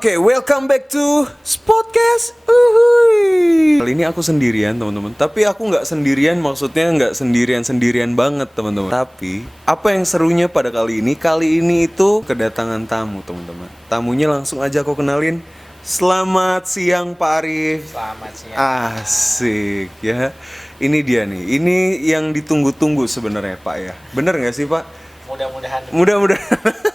Oke, welcome back to Spotcast. Uhuy. Kali ini aku sendirian teman-teman. Tapi aku nggak sendirian, maksudnya nggak sendirian banget teman-teman. Tapi apa yang serunya pada kali ini? Kali ini itu kedatangan tamu teman-teman. Tamunya langsung aja aku kenalin. Selamat siang Pak Arif. Selamat siang. Asik ya. Ini dia nih. Ini yang ditunggu-tunggu sebenarnya Pak ya. Bener nggak sih Pak? Mudah-mudahan. Mudah-mudahan.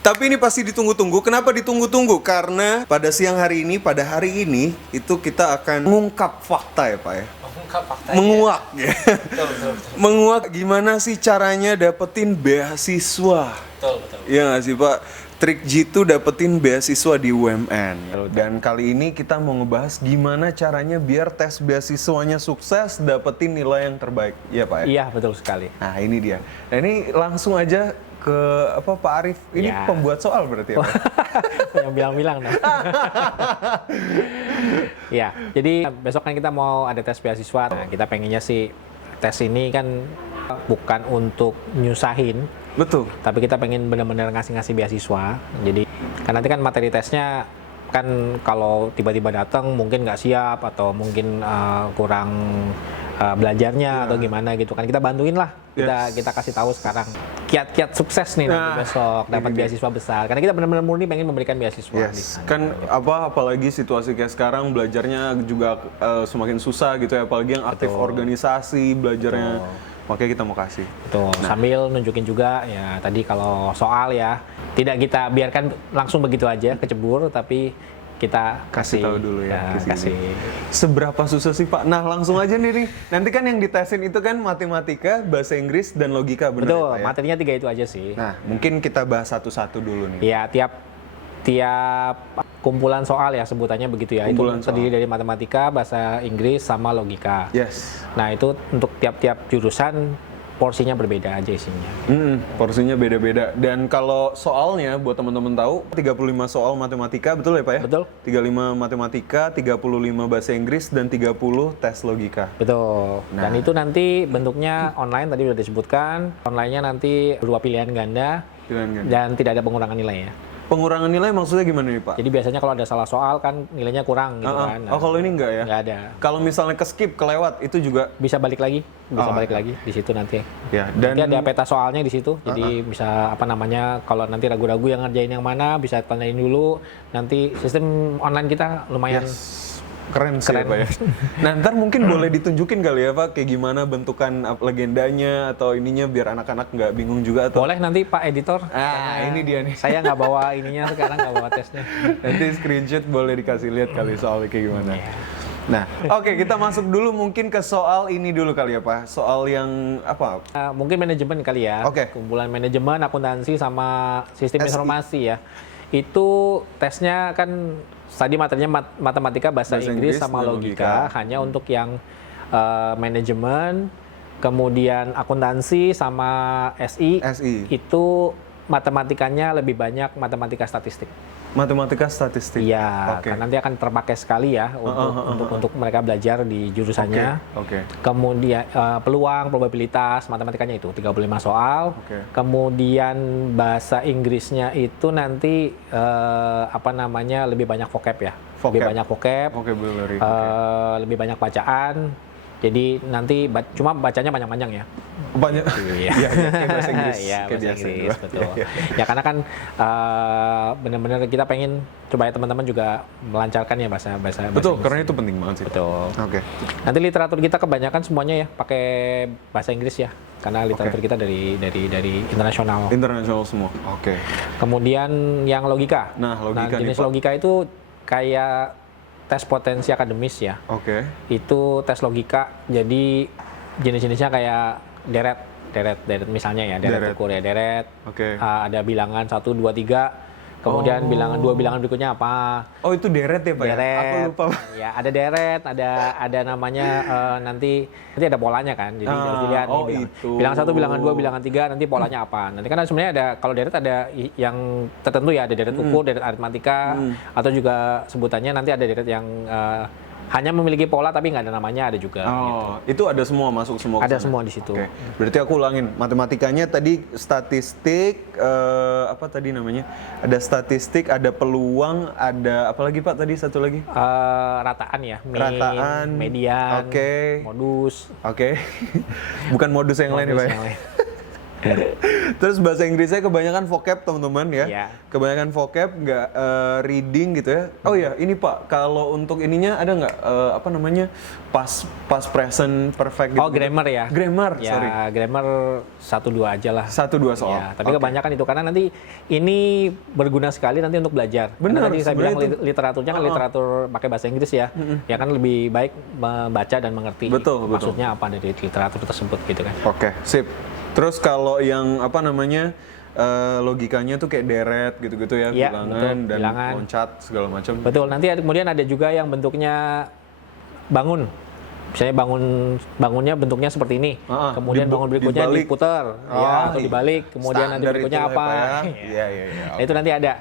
Tapi ini pasti ditunggu-tunggu. Kenapa ditunggu-tunggu? Karena pada siang hari ini, pada hari ini itu kita akan mengungkap fakta ya Pak ya. Mengungkap faktanya. Menguak ya. Betul. Menguak gimana sih caranya dapetin beasiswa. Betul. Iya nggak sih Pak? Trik jitu dapetin beasiswa di UMN. Dan kali ini kita mau ngebahas gimana caranya biar tes beasiswanya sukses, dapetin nilai yang terbaik. Iya Pak ya? Iya, betul sekali. Nah ini dia. Nah ini langsung aja ke apa Pak Arif. Ini Ya. pembuat soal berarti ya Pak? Yang bilang-bilang dong. Ya, jadi besok kan kita mau ada tes beasiswa. Nah, kita pengennya sih tes ini kan bukan untuk nyusahin, Betul. tapi kita pengen benar-benar ngasih beasiswa. Jadi kan nanti kan materi tesnya kan kalau tiba-tiba datang mungkin nggak siap atau mungkin kurang belajarnya atau gimana gitu kan, kita bantuin lah, kita kasih tahu sekarang kiat-kiat sukses nih nanti besok dapat beasiswa besar, karena kita benar-benar murni pengen memberikan beasiswa di sana. Kan apalagi situasi kayak sekarang belajarnya juga semakin susah gitu ya, apalagi yang aktif organisasi belajarnya. Makanya kita mau kasih. Betul. Sambil nunjukin juga ya tadi kalau soal ya tidak kita biarkan langsung begitu aja kecebur, tapi kita Kasih tahu dulu ya. kasih. Seberapa susah sih Pak? Nah langsung aja nih. Nanti kan yang ditesin itu kan matematika, bahasa Inggris, dan logika, benar Betul, ya, Pak, ya? materinya 3 itu aja sih. Nah mungkin kita bahas satu-satu dulu nih. Ya, tiap kumpulan soal ya sebutannya begitu ya. Kumpulan Itu terdiri dari matematika, bahasa Inggris, sama logika. Yes. Nah, itu untuk tiap-tiap jurusan porsinya berbeda aja isinya. Porsinya beda-beda. Dan kalau soalnya buat teman-teman tahu 35 soal matematika, betul ya Pak ya? Betul. 35 matematika, 35 bahasa Inggris, dan 30 tes logika. Betul. Nah. Dan itu nanti bentuknya online, tadi sudah disebutkan. Online-nya nanti berupa pilihan ganda Pilihan ganda. dan tidak ada pengurangan nilai ya. Pengurangan nilai maksudnya gimana nih Pak? Jadi biasanya kalau ada salah soal kan nilainya kurang gitu kan. Nah, Oh kalau ini enggak ya? nggak ada. Kalau misalnya ke-skip, kelewat, itu juga Bisa balik lagi, lagi di situ nanti. ya. Nanti Dan ada peta soalnya di situ, jadi bisa apa namanya, kalau nanti ragu-ragu yang ngerjain yang mana bisa tandain dulu. Nanti sistem online kita lumayan keren sih ya, Keren. Pak ya. Nah ntar mungkin boleh ditunjukin kali ya Pak, kayak gimana bentukan legendanya atau ininya biar anak-anak nggak bingung juga atau boleh nanti Pak Editor. ini dia nih. Saya nggak bawa ininya sekarang, nggak bawa tesnya. Nanti screenshot boleh dikasih lihat kali soalnya kayak gimana. Iya. Nah, oke kita masuk dulu mungkin ke soal ini dulu kali ya Pak. Soal yang apa? Mungkin manajemen kali ya. Oke. Kumpulan manajemen, akuntansi sama sistem SI. informasi ya. Itu tesnya kan tadi materinya matematika, bahasa Inggris sama dan logika. Hanya untuk yang manajemen, kemudian akuntansi sama SI. SI. Itu matematikanya lebih banyak matematika statistik. Matematika statistik. Iya, Oke. kan nanti akan terpakai sekali ya untuk mereka belajar di jurusannya. Oke. Kemudian peluang, probabilitas, matematikanya itu 35 soal. Oke. Kemudian bahasa Inggrisnya itu nanti lebih banyak vocab ya. Vocab. Lebih banyak vocab, Vocabulary. lebih banyak bacaan. Jadi nanti cuma bacanya panjang-panjang ya. Banyak. Iya. Kayak bahasa Inggris. Iya, Kayak bahasa biasa. Inggris, betul. Ya karena kan benar-benar kita pengen supaya teman-teman juga melancarkan ya bahasa Betul, Inggris. karena itu penting banget sih. Betul. Oke. Nanti literatur kita kebanyakan semuanya ya pakai bahasa Inggris ya, karena literatur kita dari internasional. Internasional semua. Oke. Kemudian yang logika. Nah, logika nih, jenis Pak. logika itu kayak tes potensi akademis ya. Oke. Itu tes logika. Jadi jenis-jenisnya kayak deret misalnya ya, Deret. ukur ya, deret. Oke. Ada bilangan 1 2 3. Kemudian bilangan 2 bilangan berikutnya apa? Oh itu deret ya Pak ya? Aku Deret. lupa. Ya, ada deret, ada namanya nanti ada polanya kan. Jadi harus dilihat oh nih, itu. bilangan 1, bilangan 2, bilangan 3 nanti polanya apa. Nanti kan sebenarnya ada, kalau deret ada yang tertentu ya, ada deret ukur, deret aritmatika, atau juga sebutannya nanti ada deret yang hanya memiliki pola tapi nggak ada namanya, ada juga. Oh, itu ada semua, masuk semua ke Ada sana? semua di situ. Oke. Berarti aku ulangin, matematikanya tadi statistik, apa tadi namanya? Ada statistik, ada peluang, ada apa lagi Pak tadi satu lagi? Rataan ya, mean, Rataan, median, oke. modus. Oke. Bukan modus yang lain ya Pak? modus ya? yang lain. Terus bahasa Inggrisnya kebanyakan vocab teman-teman ya. Iya. Kebanyakan vocab, nggak reading gitu ya. Oh ya, ini Pak, kalau untuk ininya ada nggak apa namanya past present perfect gitu? Oh, grammar ya? Grammar, Ya, sorry. grammar 1-2 aja lah. 1-2 soal. Ya, tapi kebanyakan itu karena nanti ini berguna sekali nanti untuk belajar. Benar, Karena tadi saya bilang sebenarnya itu- literaturnya kan literatur pakai bahasa Inggris ya. Ya kan lebih baik membaca dan mengerti Betul, betul. maksudnya apa dari literatur tersebut gitu kan. Oke, sip. Terus kalau yang apa namanya logikanya tuh kayak deret gitu-gitu ya, Iya, bilangan betul, dan bilangan. loncat segala macam. Betul. Nanti kemudian ada juga yang bentuknya bangun. Misalnya bangunnya bentuknya seperti ini. Di- Kemudian bangun berikutnya dibalik. diputar, ya, atau dibalik. Kemudian nanti Standar berikutnya itulah apa? ya, Pak ya. Iya. Iya, iya, iya. Nah, itu nanti ada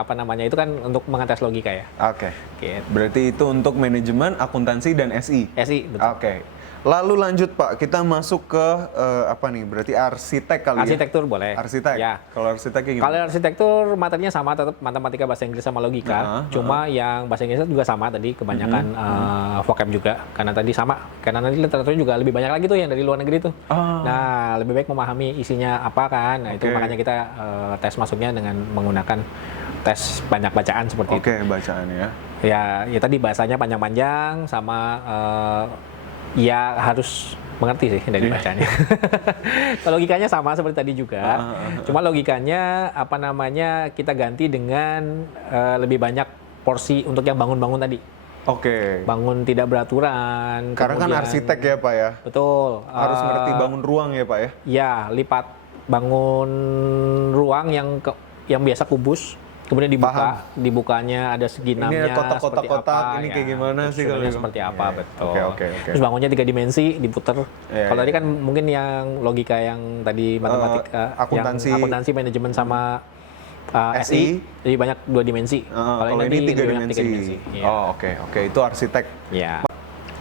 apa namanya? Itu kan untuk mengetes logika ya. Oke. Gitu. Berarti itu untuk manajemen, akuntansi dan SI. SI, betul. Oke. Lalu lanjut Pak, kita masuk ke apa nih? Berarti arsitek kali Arsitektur ya? boleh. Arsitek. Ya. Kalau arsiteknya gimana? Kalau arsitektur materinya sama, tetap matematika, bahasa Inggris sama logika. Cuma yang bahasa Inggrisnya juga sama tadi, kebanyakan vocab juga. Karena tadi sama, karena nanti literaturnya juga lebih banyak lagi tuh yang dari luar negeri tuh. Nah, lebih baik memahami isinya apa kan. Nah, itu Oke. makanya kita tes masuknya dengan menggunakan tes banyak bacaan seperti itu. Oke, bacaan ya. Ya tadi bahasanya panjang-panjang sama ya harus mengerti sih dari bacanya. Kalau logikanya sama seperti tadi juga. Cuma logikanya apa namanya kita ganti dengan lebih banyak porsi untuk yang bangun-bangun tadi. Oke. Bangun tidak beraturan. Karena kan kemudian- arsitek ya Pak ya. Betul. Harus ngerti bangun ruang ya Pak ya. Ya, lipat bangun ruang yang biasa kubus. Kemudian dibukanya ada segi enamnya, kotak-kotak seperti kotak, apa, ini ya, kayak gimana sih strukturnya kalau- seperti apa, Iya, betul. oke. Terus bangunnya 3 dimensi, diputer. Iya, Kalau iya. tadi kan mungkin yang logika yang tadi matematika, akuntansi. yang akuntansi, manajemen sama SI, SI, jadi banyak 2 dimensi. Kalau ini ini nanti 3 lebih banyak dimensi. Iya. Oh, oke. Itu arsitek. Iya.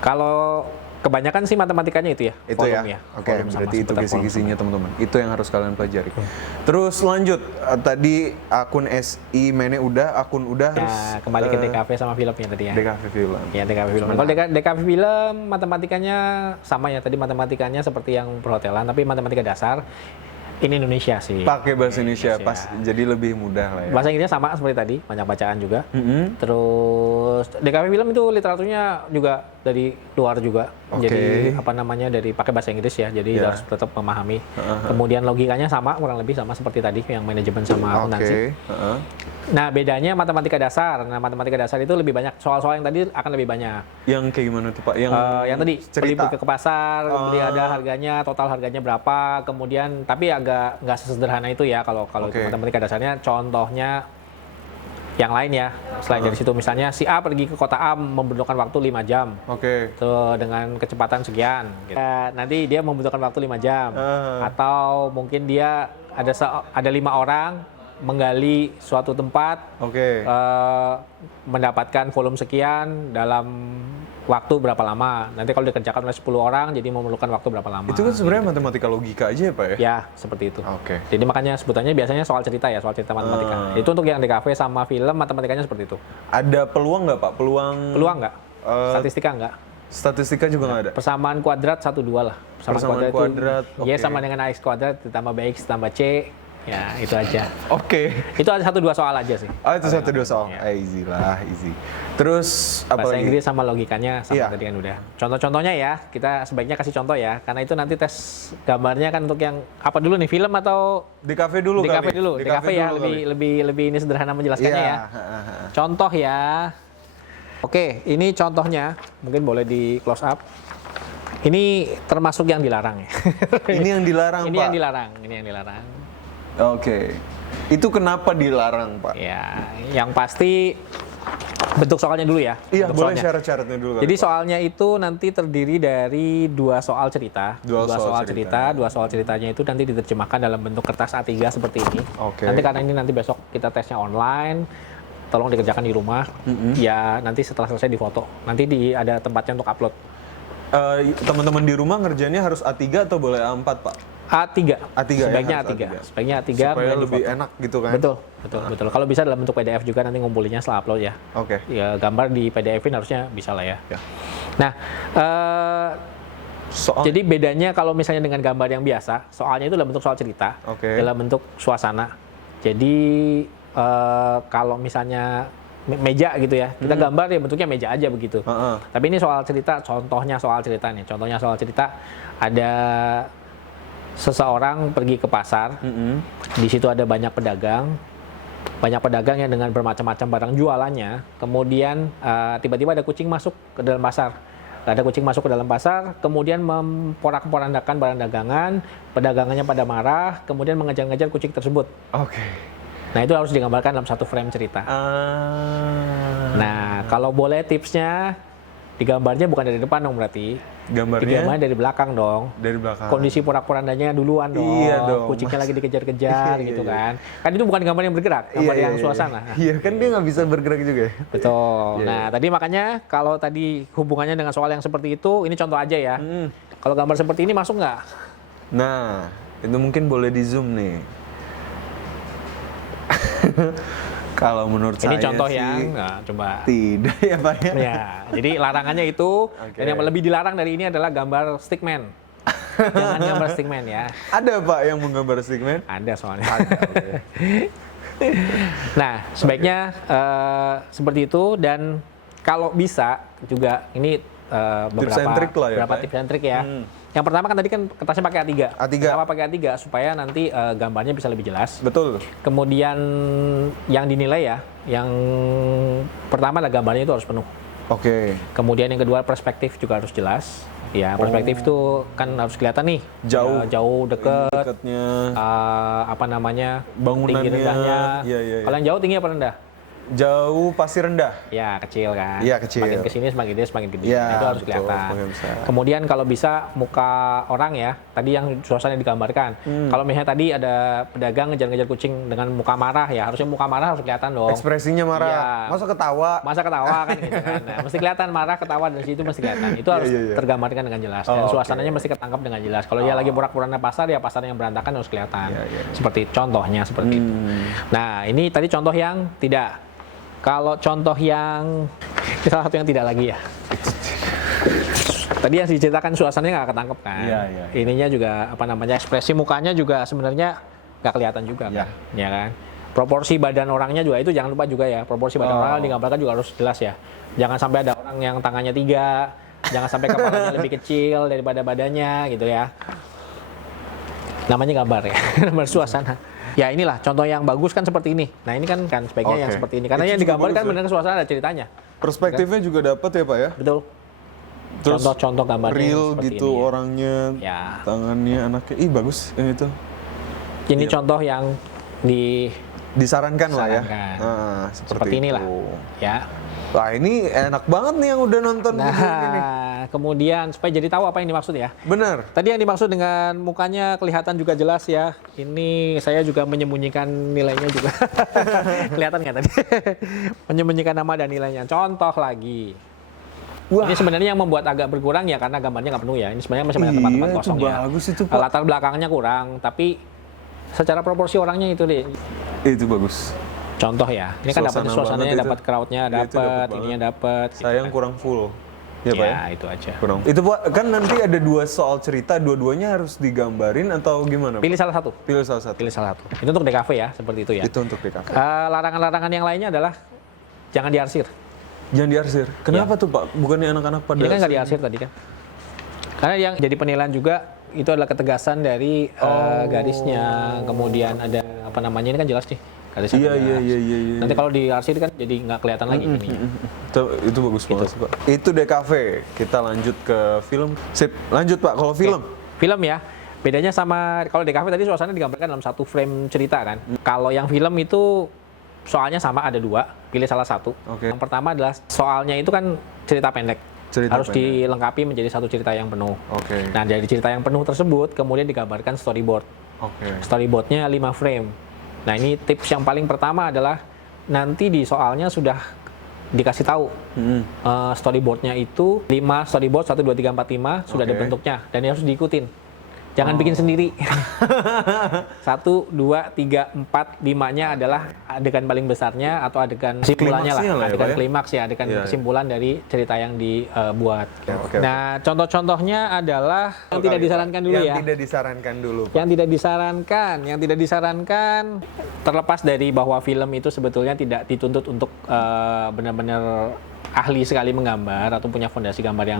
Kalau kebanyakan sih matematikanya itu ya, Itu volume ya. Oke, volume sama berarti itu seputar volume. kisi-kisinya teman-teman. Itu yang harus kalian pelajari. Terus lanjut, tadi akun SI mana udah, akun udah. Ya, kembali ke DKV sama filmnya tadi ya. DKV film. Ya, DKV film. Kalau DKV film matematikanya sama ya, tadi matematikanya seperti yang perhotelan, tapi matematika dasar ini Indonesia sih. Pakai bahasa Indonesia Indonesia. pas jadi lebih mudah lah ya. Bahasa Inggrisnya sama seperti tadi, banyak bacaan juga. Mm-hmm. Terus DKV film itu literaturnya juga dari luar juga. Oke. Jadi apa namanya dari pakai bahasa Inggris ya. Jadi Ya. harus tetap memahami. Kemudian logikanya sama kurang lebih sama seperti tadi yang manajemen sama akuntansi. Heeh. Nah, bedanya matematika dasar. Nah, matematika dasar itu lebih banyak soal-soal yang tadi akan lebih banyak. Yang kayak gimana tuh Pak? Yang tadi beli cerita. ke pasar, beli ada harganya, total harganya berapa, kemudian tapi agak nggak sesederhana itu ya kalau itu Oke. matematika dasarnya. Contohnya yang lain ya, selain dari situ misalnya si A pergi ke kota A membutuhkan waktu 5 jam. Oke. Tuh, dengan kecepatan sekian. Gitu. Nanti dia membutuhkan waktu 5 jam. Atau mungkin dia ada 5 orang menggali suatu tempat, Oke. mendapatkan volume sekian dalam waktu berapa lama. Nanti kalau dikerjakan oleh 10 orang, jadi memerlukan waktu berapa lama. Itu kan sebenarnya matematika logika aja ya Pak ya? Ya, seperti itu. Oke. Jadi makanya sebutannya biasanya soal cerita ya, soal cerita matematika. Itu untuk yang DKV sama film, matematikanya seperti itu. Ada peluang nggak Pak? Peluang Peluang nggak? Statistika nggak? statistika juga nggak ada? Persamaan kuadrat 1-2 lah. Persamaan kuadrat, itu Y oke. sama dengan AX kuadrat ditambah BX ditambah C. Ya, itu aja. Oke. Itu ada 1-2 soal aja sih. Oh itu 1-2 soal. Iya. Easy lah, easy. Terus apa Bahasa lagi? Inggris sama logikanya sama Iya. tadi kan udah. Contoh-contohnya ya, kita sebaiknya kasih contoh ya, karena itu nanti tes gambarnya kan untuk yang apa dulu nih, film atau Di kafe dulu di kali. kafe dulu. Di kafe ya, dulu kali. lebih ini sederhana menjelaskannya Iya. ya. Contoh ya. Oke, ini contohnya, mungkin boleh di close up. Ini termasuk yang dilarang ya. Ini yang dilarang, Ini Pak. yang dilarang, ini yang dilarang. Oke. Itu kenapa dilarang, Pak? Ya, yang pasti bentuk soalnya dulu ya. Iya, bentuk boleh soalnya. syarat-syaratnya dulu kali, Jadi Pak. soalnya itu nanti terdiri dari 2 soal cerita. Dua soal cerita. 2 soal ceritanya itu nanti diterjemahkan dalam bentuk kertas A3 seperti ini. Oke. Nanti karena ini nanti besok kita tesnya online, tolong dikerjakan di rumah. Ya nanti setelah selesai difoto. Nanti ada tempatnya untuk upload. Teman-teman di rumah ngerjainnya harus A3 atau boleh A4, Pak? A3. A3 ya, Sebaiknya harus A3. A3. Sebaiknya A3 Supaya kemudian lebih difoto. enak gitu kan? Betul. Kalau bisa dalam bentuk PDF juga nanti ngumpulinnya setelah upload ya. Oke. Ya gambar di PDF-in harusnya bisa lah ya. Ya. Nah, jadi bedanya kalau misalnya dengan gambar yang biasa, soalnya itu dalam bentuk soal cerita, Oke. dalam bentuk suasana. Jadi kalau misalnya meja gitu ya, kita gambar ya bentuknya meja aja begitu. Tapi ini soal cerita, contohnya soal cerita nih. Contohnya soal cerita, ada seseorang pergi ke pasar, di situ ada banyak pedagang yang dengan bermacam-macam barang jualannya. Kemudian tiba-tiba ada kucing masuk ke dalam pasar. Ada kucing masuk ke dalam pasar, kemudian memporak-porandakan barang dagangan, pedagangannya pada marah, kemudian mengejar-ngejar kucing tersebut. Oke. Nah itu harus digambarkan dalam satu frame cerita. Nah kalau boleh tipsnya, digambarnya bukan dari depan dong berarti. Digambarnya dari belakang dong. Dari belakang. Kondisi porak-porandanya duluan dong. Iya dong. Kucingnya lagi dikejar-kejar gitu kan. Kan itu bukan gambar yang bergerak, gambar yang suasana. Iya kan dia nggak bisa bergerak juga ya. Betul. Nah tadi makanya kalau tadi hubungannya dengan soal yang seperti itu, ini contoh aja ya. Kalau gambar seperti ini masuk nggak? Nah, itu mungkin boleh di zoom nih. Kalau menurut Ini saya contoh sih, yang, nah, coba. tidak ya Pak ya. Ya, jadi larangannya itu, Oke. dan yang lebih dilarang dari ini adalah gambar stickman. Jangan gambar stickman ya. Ada Pak yang menggambar stickman? Ada soalnya. Nah, sebaiknya seperti itu, dan kalau bisa juga ini Tips and trick lah ya, beberapa Pak ya? tips and trick ya. Yang pertama kan tadi kan kertasnya pakai A3. A3. Kenapa pakai A3? Supaya nanti gambarnya bisa lebih jelas. Betul. Kemudian yang dinilai ya, yang pertama adalah gambarnya itu harus penuh. Oke. Kemudian yang kedua perspektif juga harus jelas. Ya, perspektif itu kan harus kelihatan nih. Jauh. Jauh, deket. Dekatnya. Apa namanya? Bangunannya. Tinggi rendahnya. Iya. Kalau yang jauh tinggi apa rendah? Jauh pasti rendah. Ya, kecil kan. Iya, kecil. Semakin kesini semakin gede. Iya, Nah, itu harus betul, kelihatan. semakin besar. Kemudian kalau bisa muka orang ya, tadi yang suasana digambarkan. Kalau misalnya tadi ada pedagang ngejar-ngejar kucing dengan muka marah ya, harusnya muka marah harus kelihatan dong. Ekspresinya marah. Iya. Masa ketawa? Masa ketawa kan gitu kan. Nah, mesti kelihatan marah, ketawa dari situ mesti kelihatan. Itu harus Iya. tergambarkan dengan jelas. Dan suasananya mesti ketangkap dengan jelas. Kalau dia lagi porak-poranda pasar ya pasar yang berantakan harus kelihatan. Iya. Seperti contohnya seperti itu. Nah, ini tadi contoh yang tidak. Kalau contoh yang salah satu yang tidak lagi ya. Tadi yang diceritakan suasananya nggak ketangkep kan. Iya. Ininya juga apa namanya ekspresi mukanya juga sebenarnya nggak kelihatan juga kan. Ya kan. Proporsi badan orangnya juga itu jangan lupa juga ya. Proporsi badan orang digambarkan juga harus jelas ya. Jangan sampai ada orang yang tangannya 3, jangan sampai kepalanya lebih kecil daripada badannya gitu ya. Namanya gambar ya, gambar suasana. Ya inilah contoh yang bagus kan seperti ini. Nah ini kan sebaiknya yang seperti ini. Karena Itu yang juga digambarkan bagus ya. benar suasana ada ceritanya. Perspektifnya juga dapat ya Pak ya? Betul. Terus Contoh-contoh gambarnya real seperti gitu ini. orangnya, Ya. tangannya, anaknya. Ih bagus yang itu. Ini contoh yang Disarankan lah ya. Disarankan. Nah, seperti inilah. Ya. Wah ini enak banget nih yang udah nonton video ini. Nah, kemudian supaya jadi tahu apa yang dimaksud ya. Bener. Tadi yang dimaksud dengan mukanya kelihatan juga jelas ya. Ini saya juga menyembunyikan nilainya juga. Kelihatan nggak tadi? Menyembunyikan nama dan nilainya. Contoh lagi. Wah. Ini sebenarnya yang membuat agak berkurang ya karena gambarnya nggak penuh ya. Ini sebenarnya masih banyak tempat-tempat Iya, kosong itu ya. bagus itu, Pak. Latar belakangnya kurang, tapi secara proporsi orangnya itu deh. Itu bagus. Contoh ya. Ini kan dapat Suasana suasananya, banget dapat itu. crowd-nya, Iya, itu dapet dapat, banget. ininya dapat. Sayang kurang full. Ya Pak ya? Ya, itu aja. Kurang. Itu Pak, kan nanti ada 2 soal cerita, dua-duanya harus digambarin atau gimana Pak? Pilih salah satu. Pilih salah satu. Pilih salah satu. Itu untuk DKV ya, seperti itu ya. Itu untuk DKV. Larangan-larangan yang lainnya adalah jangan diarsir. Jangan diarsir. Kenapa tuh Pak? Bukannya anak-anak pada Ini kan nggak diarsir tadi kan. Karena yang jadi penilaian juga itu adalah ketegasan dari garisnya. Kemudian ada apa namanya ini kan jelas nih. Garisnya tegas. Iya. Nanti kalau diarsir kan jadi nggak kelihatan lagi ininya. Itu bagus banget sih, Pak. Itu DKV. Kita lanjut ke film. Sip, lanjut Pak. Kalau film? Film ya. Bedanya sama kalau DKV tadi suasana digambarkan dalam satu frame cerita kan. Kalau yang film itu soalnya sama ada 2, pilih salah satu. Oke. Yang pertama adalah soalnya itu kan cerita pendek. Cerita Harus pendek. dilengkapi menjadi satu cerita yang penuh. Oke. Nah, dari cerita yang penuh tersebut kemudian digambarkan storyboard. Oke. Storyboardnya 5 frame. Nah, ini tips yang paling pertama adalah nanti di soalnya sudah dikasih tahu storyboardnya itu 5 storyboard 1, 2, 3, 4, 5 sudah ada Oke. bentuknya dan harus diikutin. Jangan bikin sendiri. 1, 2, 3, 4, 5-nya adalah adegan paling besarnya atau adegan kesimpulannya lah. Klimaksnya lah ya, Adegan Pak ya? klimaks ya, adegan Iya, iya. kesimpulan dari cerita yang dibuat. Oke. Nah, contoh-contohnya adalah yang tidak disarankan dulu yang ya. tidak disarankan dulu, Pak. Yang tidak disarankan terlepas dari bahwa film itu sebetulnya tidak dituntut untuk benar-benar ahli sekali menggambar atau punya fondasi gambar yang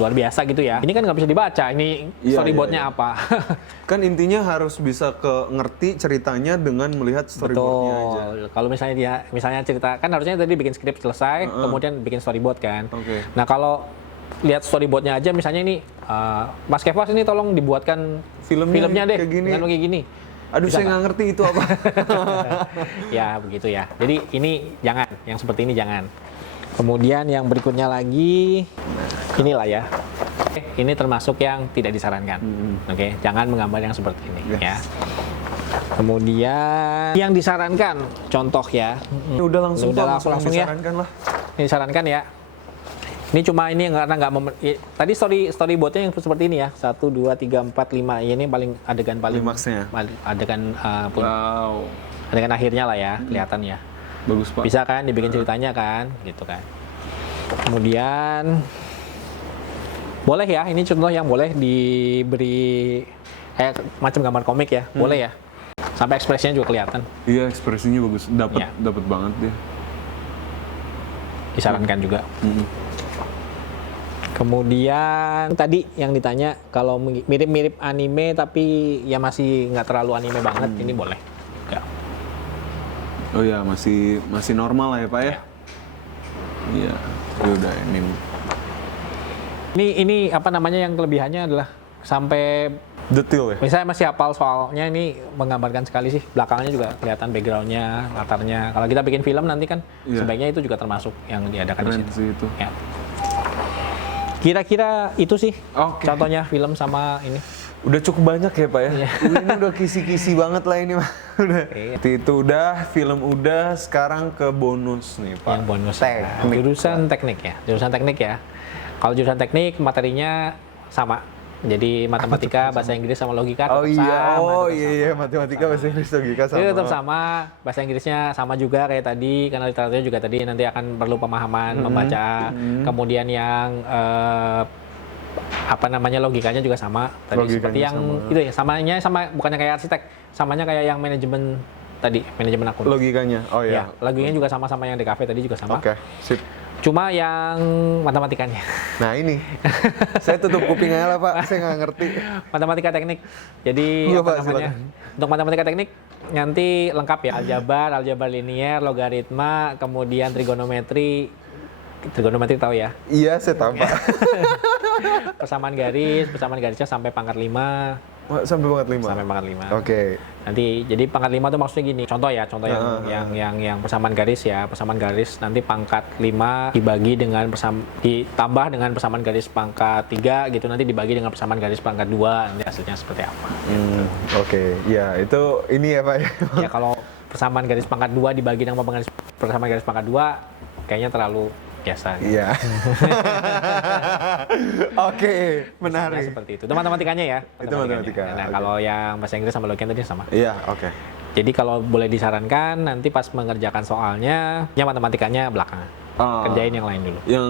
luar biasa gitu ya. Ini kan nggak bisa dibaca, ini Iya, storyboardnya iya, iya. apa. Kan intinya harus bisa ngerti ceritanya dengan melihat storyboardnya aja. Betul. Kalau misalnya cerita, kan harusnya tadi bikin skrip selesai, kemudian bikin storyboard kan. Oke. Nah kalau lihat storyboardnya aja, misalnya ini, Mas Kevas ini tolong dibuatkan filmnya deh, kayak gini. dengan kayak gini. Aduh, Bisa saya nggak ngerti itu apa. Ya begitu ya. Jadi ini jangan, yang seperti ini jangan. Kemudian yang berikutnya lagi, inilah ya. Ini termasuk yang tidak disarankan. Oke, jangan menggambar yang seperti ini ya. Kemudian yang disarankan, contoh ya. Udah langsung, Udah Pak, langsung ya. disarankan lah. Ini disarankan ya. Ini cuma ini karena nggak tadi storyboardnya yang seperti ini ya. 1, 2, 3, 4, 5. Ini paling adegan paling Klimaksnya. adegan Wow. adegan akhirnya lah ya, kelihatan ya. Bagus, Pak. Bisa kan dibikin ceritanya kan, gitu kan. Kemudian boleh ya, ini contoh yang boleh diberi kayak macam gambar komik ya, boleh ya. Sampai ekspresinya juga kelihatan. Iya, ekspresinya bagus. Iya. Dapat banget dia. Disarankan juga. Kemudian tadi yang ditanya kalau mirip-mirip anime tapi ya masih nggak terlalu anime banget, ini boleh. Ya. Oh ya, masih normal lah ya, Pak ya. Iya. Ya udah Ini apa namanya yang kelebihannya adalah sampai detail ya. misalnya masih hafal soalnya, ini menggambarkan sekali sih. Belakangnya juga kelihatan backgroundnya, latarnya. Kalau kita bikin film nanti kan Iya. sebaiknya itu juga termasuk yang diadakan di Keren situ. sih itu. Ya. Kira-kira itu sih Oke. contohnya film sama ini. Udah cukup banyak ya, Pak ya. Iya. Ini udah kisi-kisi banget lah ini, Pak. Udah. Iya. Itu udah, film udah, sekarang ke bonus nih, Pak. Yang bonus Teknik. jurusan teknik ya. Jurusan teknik ya. Kalau jurusan teknik materinya sama. Jadi matematika, bahasa Inggris sama logika Oh tetap iya, sama. oh tetap iya, sama. iya, matematika, bahasa Inggris, logika sama. Itu tetap sama, bahasa Inggrisnya sama juga kayak tadi, karena literaturnya juga tadi nanti akan perlu pemahaman membaca. Kemudian yang apa namanya logikanya juga sama. Tadi Logikanya seperti yang sama. itu ya, samanya sama, bukannya kayak arsitek, samanya kayak yang manajemen tadi, manajemen akun. Logikanya, oh Ya, iya. logikanya juga sama yang DKV tadi juga sama. Oke, sip. Cuma yang matematikanya. Nah ini, saya tutup kuping aja lah, Pak, saya nggak ngerti. Matematika teknik. Jadi Iya, apa Pak, namanya? Untuk matematika teknik nanti lengkap ya, aljabar linier, logaritma, kemudian trigonometri. Trigonometri tahu ya? Iya, saya tahu, Pak. Persamaan garisnya sampai pangkat 5. Wah, sampai pangkat 5? Sampai pangkat 5. Oke. Nanti jadi pangkat 5 tuh maksudnya gini. Contoh yang persamaan garis ya. Persamaan garis nanti pangkat 5 dibagi dengan ditambah dengan persamaan garis pangkat 3 gitu, nanti dibagi dengan persamaan garis pangkat 2, nanti hasilnya seperti apa. Oke, ya itu ini ya, Pak ya. Ya kalau persamaan garis pangkat 2 dibagi dengan persamaan garis pangkat 2 kayaknya terlalu biasa. Gitu. Iya. Oke, Misalnya menarik. seperti itu. Itu matematikanya ya. Itu matematika, Nah, oke. kalau yang bahasa Inggris sama logika tadi sama. Iya, oke. Jadi kalau boleh disarankan nanti pas mengerjakan soalnya, ya matematikanya belakangan. Ah. Kerjain yang lain dulu. Yang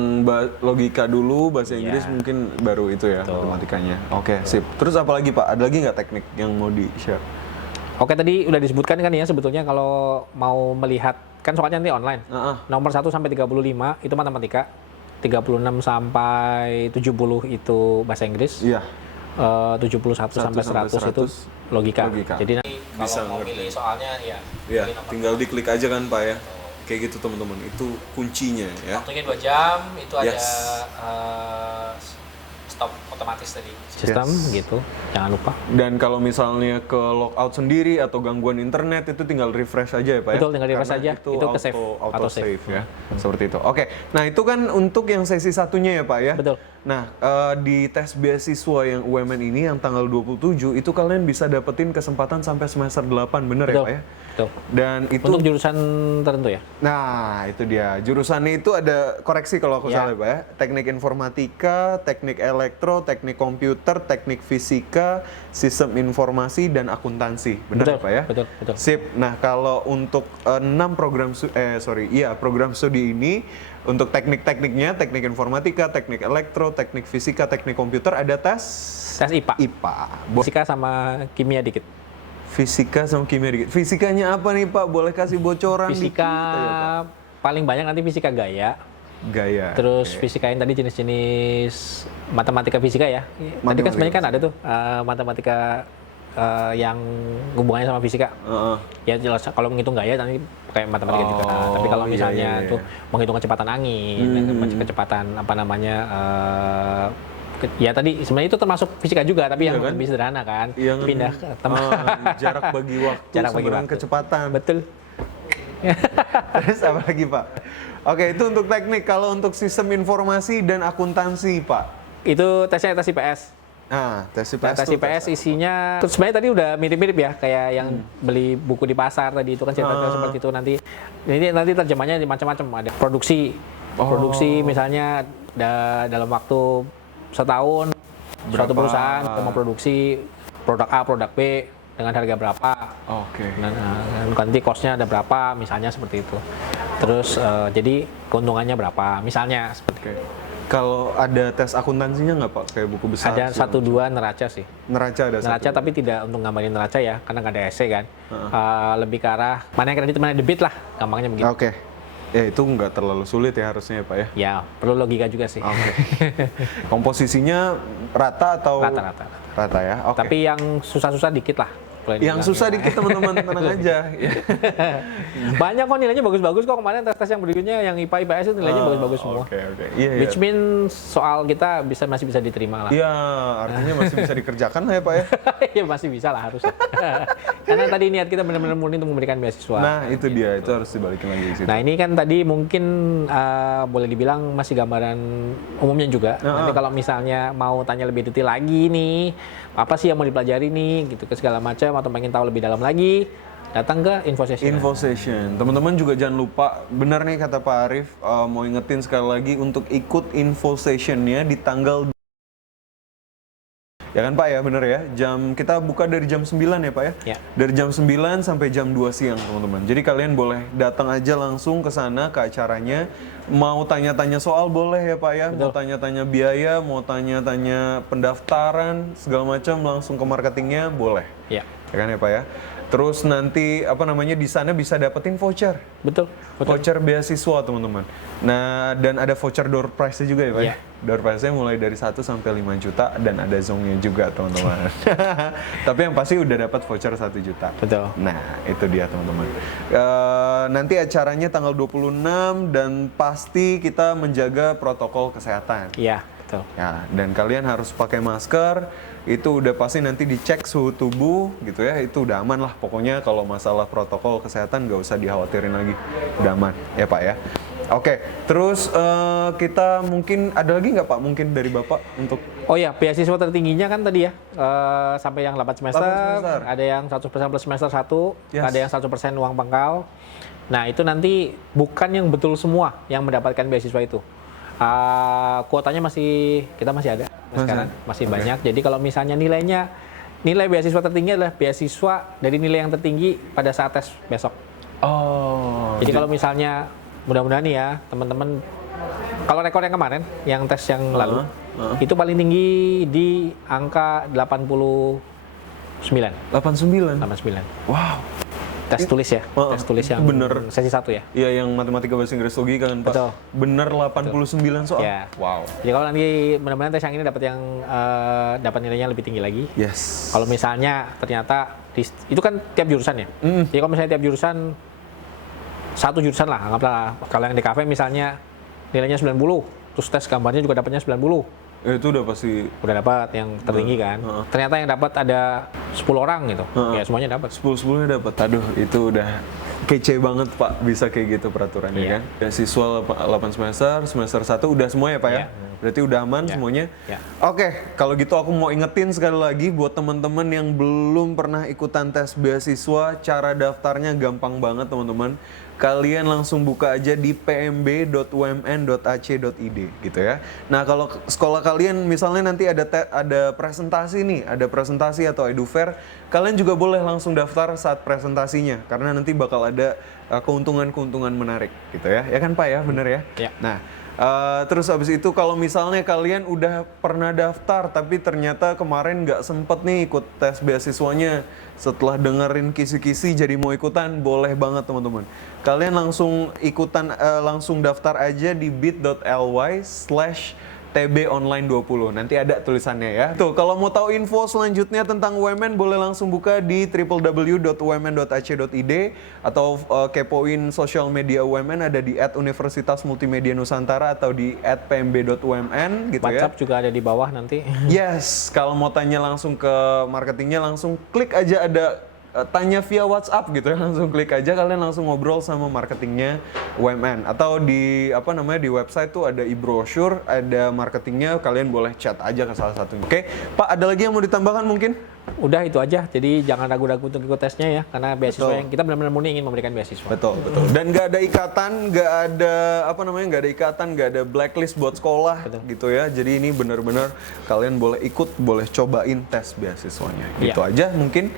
logika dulu, bahasa Iya. Inggris mungkin baru itu ya, Betul. matematikanya. Oke, sip. Terus apa lagi, Pak? Ada lagi nggak teknik yang mau di-share? Oke, tadi udah disebutkan kan ya sebetulnya kalau mau melihat, kan soalnya nanti online. Nomor 1 sampai 35 itu matematika. 36 sampai 70 itu bahasa Inggris. Iya. 71 sampai 100 itu logika. Jadi nanti Bisa kalau mau ngerti. pilih soalnya ya Iya, pilih nomor tinggal diklik aja kan, Pak ya. Kayak gitu, teman-teman. Itu kuncinya ya. Waktunya 2 jam, itu ada Yes. stop otomatis tadi. Sistem gitu, jangan lupa. Dan kalau misalnya ke logout sendiri atau gangguan internet itu tinggal refresh aja ya, Pak ya. Betul, tinggal refresh Karena aja. Itu, Itu ke save, auto auto save save. ya. Seperti itu. Oke. Nah, itu kan untuk yang sesi satunya ya, Pak ya. Betul. Nah, di tes beasiswa yang UMN ini yang tanggal 27 itu kalian bisa dapetin kesempatan sampai semester 8, bener ya Betul. Pak ya? Betul. Dan itu Untuk jurusan tertentu ya? nah, itu dia. Jurusannya itu ada koreksi kalau aku Ya. salah, Pak ya. Teknik informatika, teknik elektro, teknik komputer, teknik fisika, sistem informasi dan akuntansi. Benar Betul, ya, Pak ya? betul, betul. Sip. Nah, kalau untuk 6 program studi ini untuk teknik-tekniknya, teknik informatika, teknik elektro, teknik fisika, teknik komputer ada tes Tes IPA. IPA. Fisika sama kimia dikit. Fisika sama kimia dikit. Fisikanya apa nih, Pak? Boleh kasih bocoran Fisika dikit aja, Pak? paling banyak nanti fisika gaya. Gaya. Terus fisika yang tadi jenis-jenis matematika fisika ya. Tadi kan sebenarnya kan ada tuh matematika yang hubungannya sama fisika. Ya jelas kalau menghitung gaya nanti pakai matematika juga. Nah, tapi kalau iya, misalnya iya, iya. tuh menghitung kecepatan angin, kecepatan apa namanya ya tadi sebenarnya itu termasuk fisika juga tapi Iya yang kan? lebih sederhana kan. Yang Pindah ke teman. jarak bagi waktu Jarak bagi sama waktu. kecepatan. Betul. Terus apa lagi, Pak? Oke, itu untuk teknik. Kalau untuk sistem informasi dan akuntansi, Pak. Itu tesnya tes IPS. Nah, tes Nah, IPS tes tuh IPS isinya terus sebenarnya tadi udah mirip-mirip ya kayak yang beli buku di pasar tadi itu kan cerita seperti itu nanti terjemahnya macam-macam ada produksi misalnya dalam waktu setahun suatu perusahaan itu memproduksi produk A produk B dengan harga berapa. Oke. Nah, nanti cost-nya ada berapa misalnya seperti itu terus jadi keuntungannya berapa misalnya seperti Oke. Kalau ada tes akuntansinya nggak, Pak? Kayak buku besar? ada segala 1-2 neraca sih. Neraca ada Neraca satu. tapi tidak untuk gambarin neraca ya, karena nggak ada esai kan. Lebih ke arah mana yang kredit, mana yang debit lah, gampangnya begitu. Oke. Ya, itu nggak terlalu sulit ya harusnya ya, Pak ya? Ya, perlu logika juga sih. Oke. Komposisinya rata atau? Rata-rata. Rata ya, oke. Tapi yang susah-susah dikit lah. boleh Yang dibilang susah gitu. dikit teman-teman, tenang aja. Banyak kok nilainya bagus-bagus kok, kemarin tes-tes yang berikutnya yang IPA IPS itu nilainya bagus-bagus semua. Oke, oke. Iya, iya. Which means soal kita masih bisa diterima lah. Iya, artinya masih bisa dikerjakan lah ya, Pak ya? Ya masih bisa lah harusnya. Karena tadi niat kita benar-benar murni untuk memberikan beasiswa. Nah, itu dia, itu harus dibalikin lagi di situ. Nah ini kan tadi mungkin boleh dibilang masih gambaran umumnya juga. Nanti kalau misalnya mau tanya lebih detail lagi nih, apa sih yang mau dipelajari nih, gitu ke segala macam, atau pengen tahu lebih dalam lagi, datang ke info session. Info session. Teman-teman juga jangan lupa, benar nih kata Pak Arif, mau ingetin sekali lagi untuk ikut info sessionnya di tanggal. Ya kan Pak ya, bener ya. Kita buka dari jam 9 ya Pak ya? Ya. Dari jam 9 sampai jam 2 siang teman-teman. Jadi kalian boleh datang aja langsung ke sana, ke acaranya. Mau tanya-tanya soal boleh ya Pak ya? Mau tanya-tanya biaya, mau tanya-tanya pendaftaran, segala macam langsung ke marketingnya boleh. Ya, Ya kan ya Pak ya? Terus nanti di sana bisa dapetin voucher. betul. Voucher beasiswa teman-teman. Nah, dan ada voucher door prize juga ya Pak? Iya. Door prize-nya mulai dari 1 sampai 5 juta dan ada zongnya juga teman-teman. Tapi yang pasti udah dapat voucher 1 juta. Betul. Nah, itu dia teman-teman. Nanti acaranya tanggal 26 dan pasti kita menjaga protokol kesehatan. Iya, betul. Ya, dan kalian harus pakai masker. Itu udah pasti nanti dicek suhu tubuh gitu ya. Itu udah aman lah. Pokoknya kalau masalah protokol kesehatan nggak usah dikhawatirin lagi. Udah aman ya Pak ya. Oke, terus kita mungkin ada lagi nggak Pak mungkin dari Bapak untuk Oh ya, beasiswa tertingginya kan tadi ya, sampai yang 8 semester, 8 semester. ada yang 100% plus semester 1, Yes. ada yang 100% uang pangkal. Nah itu nanti bukan yang betul semua yang mendapatkan beasiswa itu. Kuotanya kita masih ada sekarang, masih banyak. Jadi kalau misalnya nilai beasiswa tertinggi adalah beasiswa dari nilai yang tertinggi pada saat tes besok. Jadi kalau misalnya mudah-mudahan nih ya teman-teman, kalau rekor yang kemarin, yang tes yang lalu, itu paling tinggi di angka 89. 89? 89. Wow. Tes tulis ya, tes tulis yang bener. sesi 1 ya. Iya, yang matematika bahasa Inggris logika kan Pak. Betul. Bener 89 soal. Ya. Wow. Jadi kalau nanti mudah-mudahan tes yang ini dapat dapat nilainya lebih tinggi lagi. Yes. Kalau misalnya ternyata itu kan tiap jurusan ya. Jadi kalau misalnya tiap jurusan, satu jurusan lah, anggaplah kalau yang di kafe misalnya nilainya 90, terus tes gambarnya juga dapatnya 90. Itu udah pasti Udah dapat yang tertinggi kan. Ternyata yang dapat ada 10 orang gitu. Ya semuanya dapat. 10-10-nya dapat. Aduh, itu udah kece banget Pak, bisa kayak gitu peraturannya Iya. kan. Beasiswa 8 semester, semester 1 udah semua ya Pak ya? Iya. Berarti udah aman Ya. semuanya? Ya. Oke, kalau gitu aku mau ingetin sekali lagi buat teman-teman yang belum pernah ikutan tes beasiswa, cara daftarnya gampang banget teman-teman. Kalian langsung buka aja di pmb.umn.ac.id gitu ya. Nah, kalau sekolah kalian misalnya nanti ada presentasi nih, ada presentasi atau edu-fair, kalian juga boleh langsung daftar saat presentasinya karena nanti bakal ada keuntungan-keuntungan menarik gitu ya. Ya kan Pak ya, bener ya? Ya. Nah, terus habis itu kalau misalnya kalian udah pernah daftar tapi ternyata kemarin nggak sempet nih ikut tes beasiswanya, setelah dengerin kisi-kisi jadi mau ikutan, boleh banget teman-teman. Kalian langsung ikutan, langsung daftar aja di bit.ly/tbonline20. Nanti ada tulisannya ya. Tuh, kalau mau tahu info selanjutnya tentang UMN boleh langsung buka di www.umn.ac.id atau kepoin sosial media UMN ada di @Universitas Multimedia Nusantara atau di @pmb.umn gitu ya. WhatsApp juga ada di bawah nanti. Yes, kalau mau tanya langsung ke marketingnya langsung klik aja ada tanya via WhatsApp gitu ya, langsung klik aja kalian langsung ngobrol sama marketingnya UMN atau di di website tuh ada e-brochure, ada marketingnya, kalian boleh chat aja ke salah satunya. Oke, Pak, ada lagi yang mau ditambahkan mungkin? Udah itu aja, jadi jangan ragu-ragu untuk ikut tesnya ya, karena beasiswa Betul. yang kita benar-benar murni ingin memberikan beasiswa. Betul. Dan nggak ada ikatan, nggak ada blacklist buat sekolah gitu ya. Jadi ini benar-benar kalian boleh ikut, boleh cobain tes beasiswanya. Iya. Gitu aja mungkin.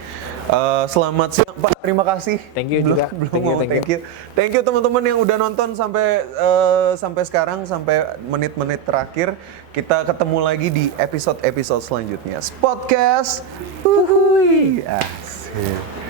Selamat siang Pak, terima kasih. Thank you juga. Thank you. Thank you teman-teman yang udah nonton sampai sekarang, sampai menit-menit terakhir. Kita ketemu lagi di episode selanjutnya. Podcast. Uhuy. Asik.